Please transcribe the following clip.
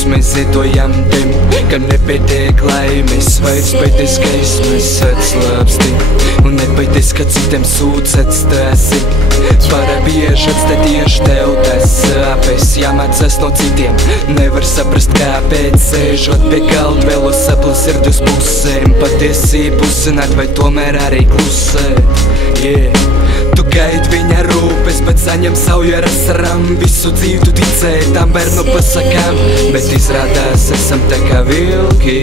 kurus mēs ziedojam tiem, ka nepietiek laimes veids, baidies, ka esmas atslāpsti, un nebaidies, ka citiem sūds atstāsi. Parabiežats, te tieši tev tas sāpes, jāmācās no citiem, nevar saprast, kāpēc sēžot pie galda, vēlos saplas ir uz pusēm, patiesību uzzināt, vai tomēr arī klusēt. Tu gaidi viņa rūpes, bet saņem sauju ar asarām, visu dzīvi tu ticēji tam bērnu pasakām, bet izrādās esam tā kā vilki.